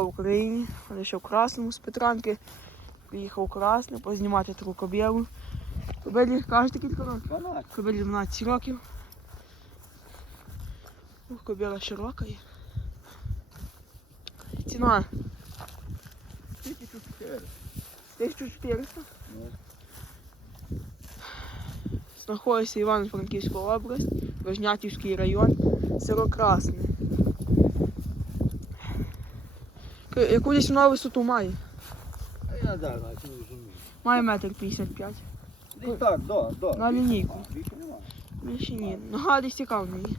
В Україні, але ще в Красному з Петранки. Приїхав у Красне познімати таку кобєлу. Кобелі кажете кілька років? 12. Кобелі 12 років. Ух, кобєла широка є. Ціна 1004. 1400. Ну. Знаходиться Івано-Франківська область, Рожнятівський район, село Красне. К- Яку десь вона висоту має? А я да, навіть не розумію. Має метр 55. Десь так, да, да. На лінійку. Більше ні. Нога десь яка в неї.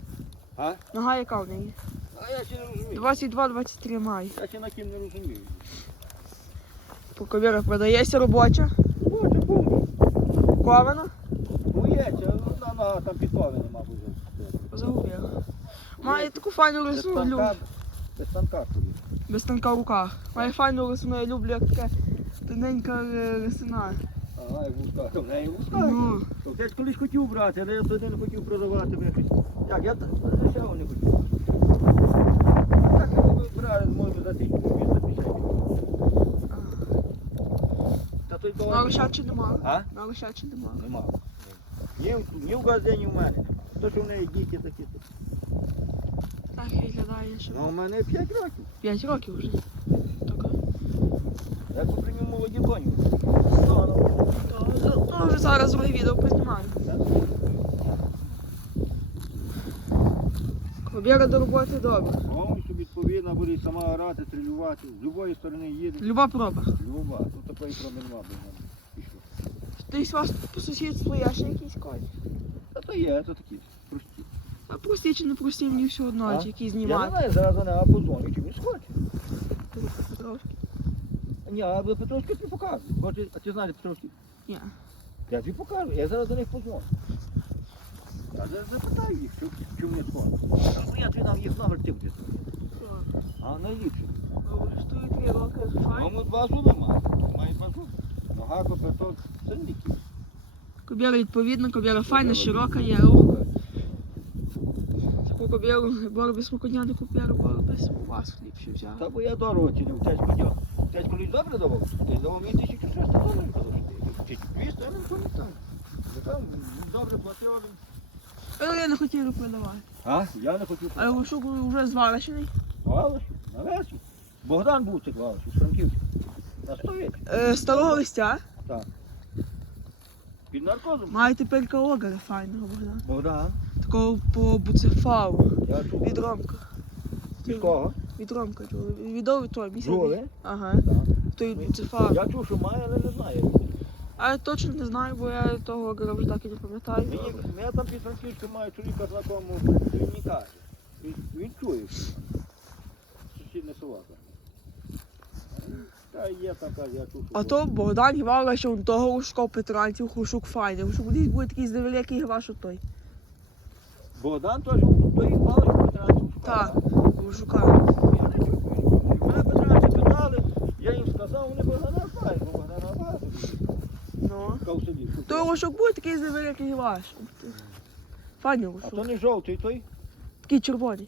А? Нога яка в неї. А я ще не розумію. 22-23 має. Я ще на ким не розумію. Поковіра продається робоча, Боже, боже. кована, Боється, одна нога там підпали нема буде. загубила. Має таку файну Без рису, станка, без станка. Без станка в руках. Має файну рису, я люблю як така тоненька е, рисина. Ага, і вузька. В неї вузька. Ну, То я ж колись хотів брати, але я туди не хотів продавати. бо я щось- Як, я не хотів. Так я тобі брали, може за тисячу 250. Та той того. на лишачі нема. А? На лишачі нема. Нема. Ні, в- ні в газі, ні в мене. То, що в неї діти такі. то. Так виглядає, що Ну, у мене 5 років. 5 років вже. Така. Я куплю молоді коні. Ну, вже зараз друге відео познімаю. Кобєра до роботи добре. Повністю відповідно буде сама орати, стрілювати. З будь-якої сторони їде. Люба проба. Люба. Тут такої проби нема, бо вона пішла. Десь у вас по сусідству є ще якісь коні. Та то є, то такі прості. А прості чи не прості, мені все одно, А? чи які Я не знімати. знаю, зараз вони або дзвонять, чи він схоче. Ні, а ви Петровський тобі покажу. Хоче, а ти знаєш Петровський? Ні. Я тобі покажу, я зараз до них позвоню. Я зараз запитаю їх, що, що вони схочуть. Або я тобі дам їх номер, ти будеш. А найліпше. Штують дві роки, два зуби маємо. Має два зуби. Нога, копиток, сильники. Кобєра відповідно, кобєра файна, широка є, рух. Кобєру борби смокодня не купляю, борби вас ліпше взяв. Та бо я дорого цінив, тяжко дьо. Тяжко лиш добре давав. Ти давав мені 1300 доларів, казав, що ти. 200, я не пам'ятаю. Там добре платив. але- я не хотів продавати. А? Я не хотів. Але гушук вже зварочений. Валиш, на весі. Богдан був цих валиш, з Франківська. На Е, старого листя. Під наркозом. Має тепер каогара файного Богдан. Богдан. Такого по чув. Від Ромка. Від кого? Від Ромка чули. Відомо той місяць. Жули? Ага. Той буцефал. Я чув, що має, але не знаю. А я точно не знаю, бо я того вже так і не пам'ятаю. Мені, я там під Франківськом маю чоловіка знакомого, він мені каже. Він, він чує, що сусідне село. там. Та є там, каже, я чув, А то Богдан Гівала, що он того Лужко Петранців, Хушук файний. Хушук десь буде такий здавелекий гва, що той. Богдан теж, той палич Петранців. Так, Лужука. Я не чув. Мене Петранці питали, я їм сказав, вони Богдана знають, бо Богдана багато. Ну. Кав собі. Той то. Буде такий що ти. Файний А то не жовтий той? Такий червоний.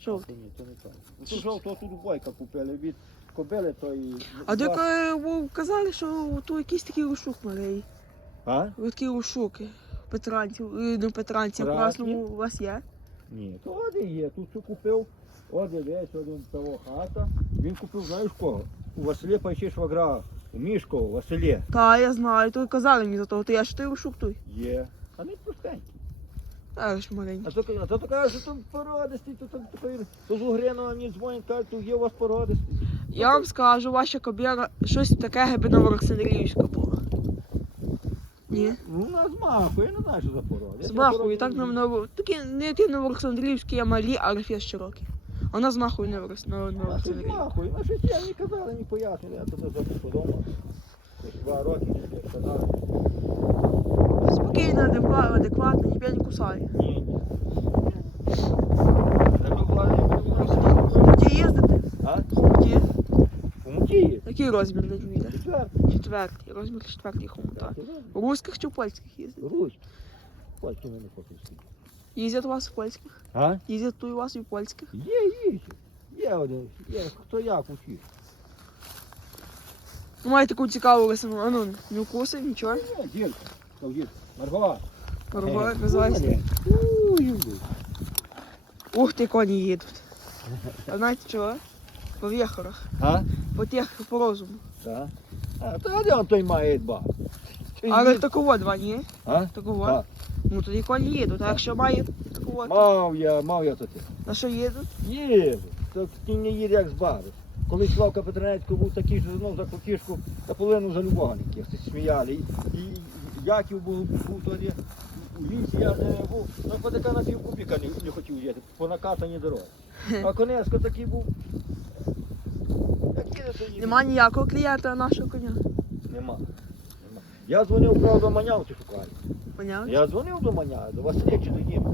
Жовтий. Ні, то не той. Ну, то жовтого тут бойка купили від кобили, то і... А то е, бо казали, що то якийсь такий Лужук малий. А? Ось Такі Лужуки. Петранців, е, не Петранців, Красні? Красному у вас є? Ні, то один є. Тут що купив, один весь, один того хата. Він купив, знаєш кого? У Василі Пайчі швагра. У Мішко, у Василі. Та, я знаю, то казали мені за того, то я ж той Лужук той. Є. А не простенький. Та ж маленький. А то, а то каже, що там породистий, то там такий, то з Угринова мені дзвонять, кажуть, то є у вас породистий. Я вам скажу, ваша кобєра щось таке геби Новоолександрівська була. Ні? Ну, вона з маху, я не знаю, що за порода. З махою, так нам ново. Такі не ті Новоолександрівські, а малі, але фіс широкі. Вона з махою не вирос на А з махою? Ну, щось я не казали, не пояснили, я туди забув подумав. Два роки, як казали. Спокійна, адекватна, адекватна, ніби не кусає. Ні, ні. Треба їздити? А? Хомуті? У Мутії. Який розмір їде? Четвертий. Четвертий. Розмір четвертий хомута. У русських чи польських їздить? Русь. Пальці мене хочуть. Їздять у вас в польських? А? Їздять тут у вас і в польських? Є, їжджу. є один, є, хто як усіх. Ну, має таку цікаву лисину. А ну, не укуси, нічого. Ні, дірка, дірка. Маргова. Порога, Е, як називається. Ух ти, коні їдуть. А знаєте чого? По віхорах. А? По тих, по розуму. Так. А, то де той має два? Але їде. такого два, ні? А? Такого. Так. Ну тоді коні їдуть. А якщо має такого, то Мав я, мав я то ти. на що їдуть? Їду. То кінь не їде як з бари. Коли Славка Петренецько був такий, що знов за кутішку та половину за всі сміяли. І, і, і Яків був, був тоді. У лісі я не був, на подика на пів кубіка не, не хотів їти, по накатаній дорозі. А Конецько такий був. Як їде, то їде. Нема ніякого клієнта нашого коня. Нема. Нема. Я дзвонив, правда, манявці шукаю. Поняв? Я дзвонив до маня, до Василя чи до Діми.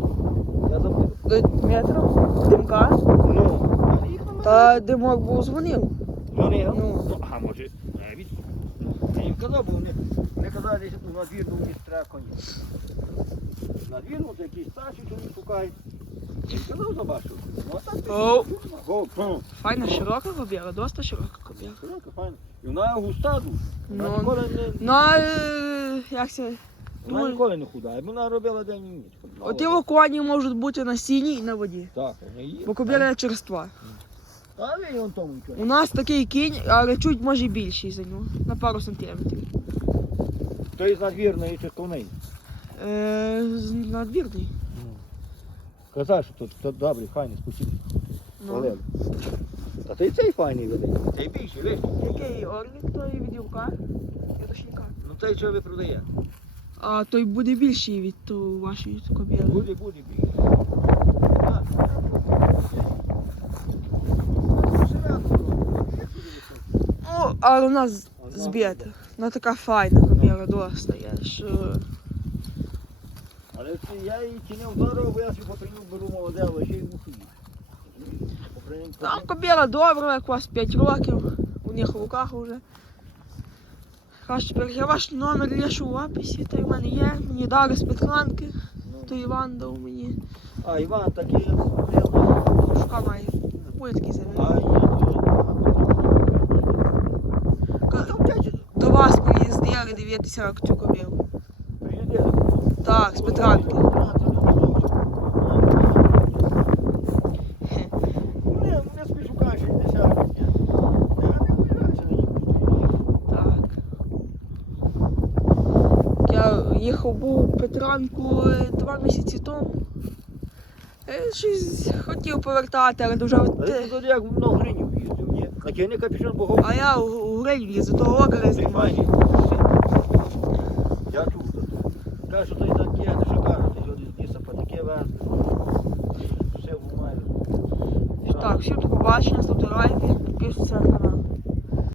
Я забув. До метро, димка. Ну. Та димок був дзвонив. Дзвонив? Ну. Ну, а може, навіть. Я їм казав, бо вони, вони казали, що на двірну мені треба коні. На двірну, то якийсь старший чоловік шукає. О, Файна широка кобіра, досить широка кобіра. широко, файно. І вона густа дуже. Вона Ну, ніколи не, Ну, а е, як це? вона ну, ніколи не худа. Вона робила день і ніч. От його коні можуть бути на сіні і на воді. Так, вони є. Бо кобіра черства. А ви вон тому нічого. У нас такий кінь, але чуть може більший за нього. На пару сантиметрів. То із надвірної чи ковний. Е, з- надвірний. Казав, що тут, добрий, файний, спасибо. Ну. Та ти цей файний великий. Цей більший, вищий. Який орлик, той від юрка, від ошніка. Ну цей що ви продаєте? А той буде більший від того вашої кобіри. Буде, буде більший. А, Ну, а у нас збита. Вона така файна кобіра, досить. Я ж, е, Але це я її чи не вдарив, бо я собі попринюк беру молоде, але ще й їсти. Там кобіра добра, як вас 5 років, у них в руках вже. Тепер я ваш номер лишу в описі, та й в мене є. Мені дали з Петланки, Ну. то Іван дав мені. А, Іван такий, знаю. Шука має. Буде такий А, завели. є, то- До вас приїздили дивитися як цю кобіру. Так, з Петланки. Вони, вони собі шукають 60 років. Я їхав був Петранку е, два місяці тому. Е, Щось хотів повертати, але дуже. Тоді як на Гринів їздив, ні? А я у, у Грилі того знімаю. файний. Я чув за то. Що той таке, не що кажуть, ти з ліса патики везли. Все в умаю. Так, всім до